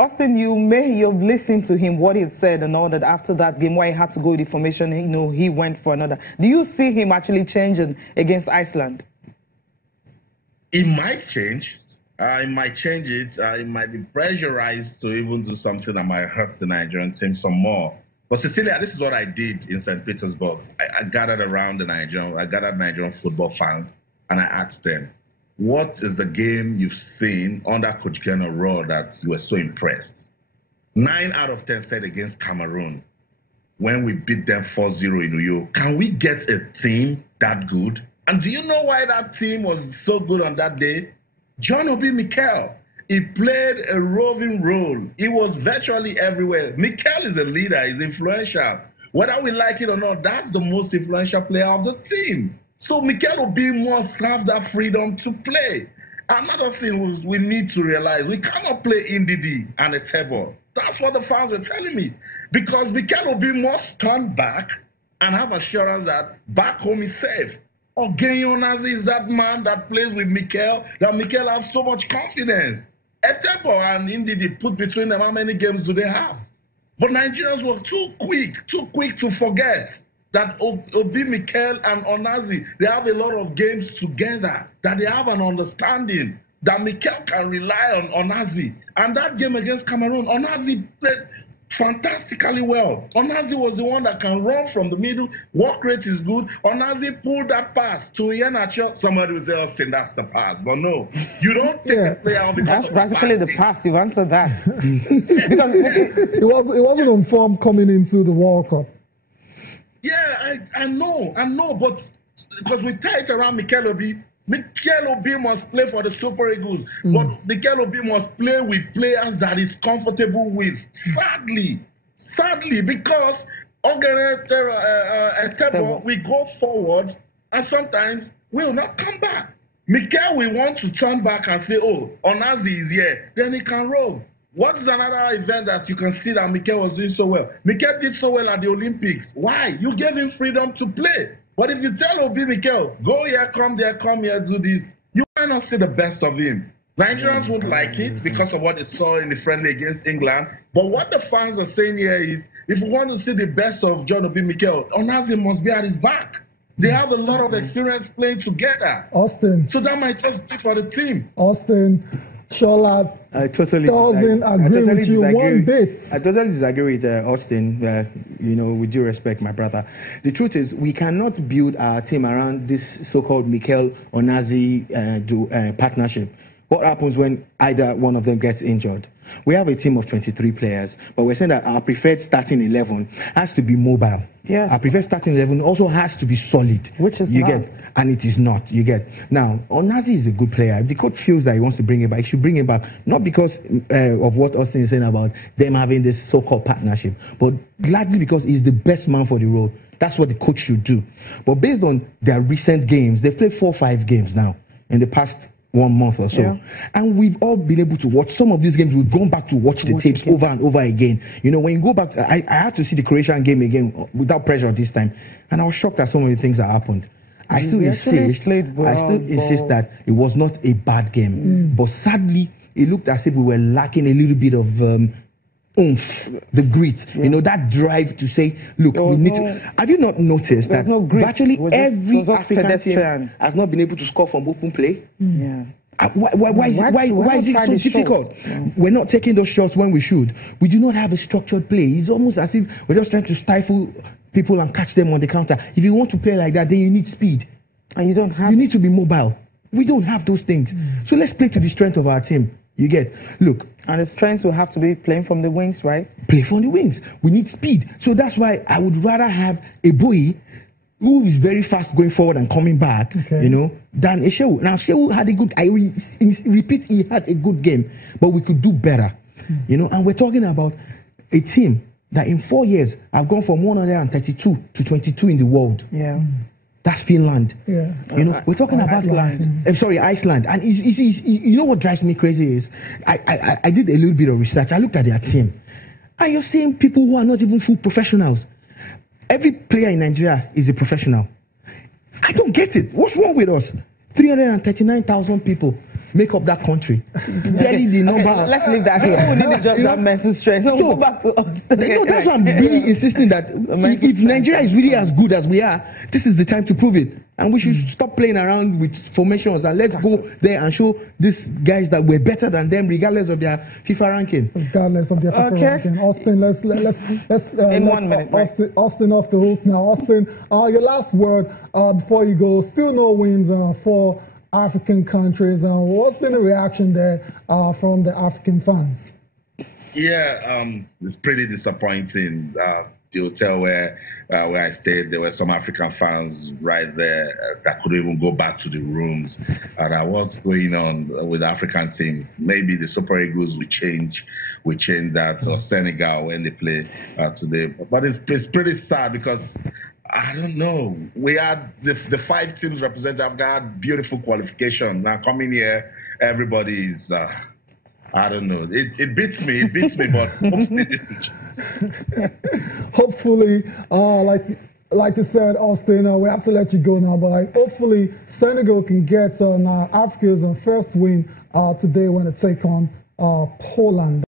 Austin, you may have listened to him, what he said and all that after that game, why he had to go with the formation, you know, he went for another. Do you see him actually changing against Iceland? It might change. It might change it. It might be pressurized to even do something that might hurt the Nigerian team some more. But Cecilia, this is what I did in St. Petersburg. I gathered around Nigerian football fans, and I asked them, what is the game you've seen under Coach Geno Raw that you were so impressed? 9 out of 10 said against Cameroon, when we beat them 4-0 in Uyo. Can we get a team that good? And do you know why that team was so good on that day? John Obi Mikel. He played a roving role. He was virtually everywhere. Mikel is a leader. He's influential. Whether we like it or not, that's the most influential player of the team. So Mikel Obi must have that freedom to play. Another thing we need to realize, we cannot play Ndidi and a table. That's what the fans were telling me. Because Mikel Obi must turn back and have assurance that back home is safe. Ogenyo Nazi is that man that plays with Mikel, that Mikel has so much confidence. Etebo and Ndidi put between them, how many games do they have? But Nigerians were too quick to forget that Obi Mikel and Onazi, they have a lot of games together, that they have an understanding, that Mikel can rely on Onazi. And that game against Cameroon, Onazi played fantastically well. Onazi was the one that can run from the middle, work rate is good. Onazi pulled that pass to Iheanacho. Somebody will say, Austin, that's the pass. But no, you don't take a player out because that's practically the pass. You've answered that. Because it wasn't on form coming into the World Cup. Yeah, I know, but because we tie it around Mikel Obi must play for the Super Eagles, but Mikel Obi must play with players that he's comfortable with. Sadly, because we go forward and sometimes we will not come back. Mikel will want to turn back and say, oh, Onazi is here, then he can roll. What is another event that you can see that Mikel was doing so well? Mikel did so well at the Olympics. Why? You gave him freedom to play. But if you tell Obi Mikel, go here, come there, come here, do this, you might not see the best of him. Nigerians won't like it because of what they saw in the friendly against England. But what the fans are saying here is, if we want to see the best of John Obi Mikel, Onazi must be at his back. They have a lot of experience playing together. Austin. So that might just be for the team. Austin. Shola I totally doesn't agree with you one bit. I totally disagree with Austin, you know, with due respect, my brother. The truth is, we cannot build our team around this so-called Mikel Onazi partnership. What happens when either one of them gets injured? We have a team of 23 players, but we're saying that our preferred starting 11 has to be mobile. Yes. Our preferred starting 11 also has to be solid. Which is you not. get, and it is not. You get. Now, Onazi is a good player. If the coach feels that he wants to bring him back, he should bring him back. Not because of what Austin is saying about them having this so-called partnership, but gladly because he's the best man for the role. That's what the coach should do. But based on their recent games, they've played 4 or 5 games now in the past 1 month or so. Yeah. And we've all been able to watch some of these games. We've gone back to watch the tapes over and over again. You know, when you go back, I had to see the Croatian game again without pressure this time. And I was shocked at some of the things that happened. I still insist that it was not a bad game. But sadly, it looked as if we were lacking a little bit of oomph, the grit, you know, that drive to say, look, we need to. Have you not noticed that virtually every African team has not been able to score from open play? Yeah. Why is it so difficult? We're not taking those shots when we should. We do not have a structured play. It's almost as if we're just trying to stifle people and catch them on the counter. If you want to play like that, then you need speed. And you don't have. You need to be mobile. We don't have those things. So let's play to the strength of our team. You get, look. And it's trying to have to be playing from the wings, right? Play from the wings. We need speed. So that's why I would rather have a boy who is very fast going forward and coming back, you know, than a Shehu. Now, Shehu had a good, repeat, he had a good game, but we could do better, you know. And we're talking about a team that in 4 years have gone from 132 to 22 in the world. Yeah. That's Finland. Yeah. You know, we're talking about Iceland. I'm sorry, Iceland. And you know what drives me crazy is I did a little bit of research. I looked at their team. And you're seeing people who are not even full professionals. Every player in Nigeria is a professional. I don't get it. What's wrong with us? 339,000 people. make up that country. Barely the number. Okay, let's leave that here. We need just that mental strength. So, go back to us. No, that's why I'm really insisting that if Nigeria is really as good as we are, this is the time to prove it. And we should stop playing around with formations and let's go there and show these guys that we're better than them, regardless of their FIFA ranking. Regardless of their FIFA ranking. Austin, let's in 1 minute. Austin off the hook now. Austin, your last word before you go. Still no wins for African countries. What's been the reaction there from the African fans? Yeah, it's pretty disappointing. The hotel where I stayed, there were some African fans right there that couldn't even go back to the rooms. And what's going on with African teams? Maybe the Super Eagles will change that, or Senegal when they play today. But it's pretty sad because I don't know. We had the 5 teams representing Africa had beautiful qualification. Now coming here, everybody's. I don't know. It beats me, but hopefully this will change. Hopefully, like you said, Austin, we have to let you go now, but hopefully Senegal can get Africa's first win today when they take on Poland.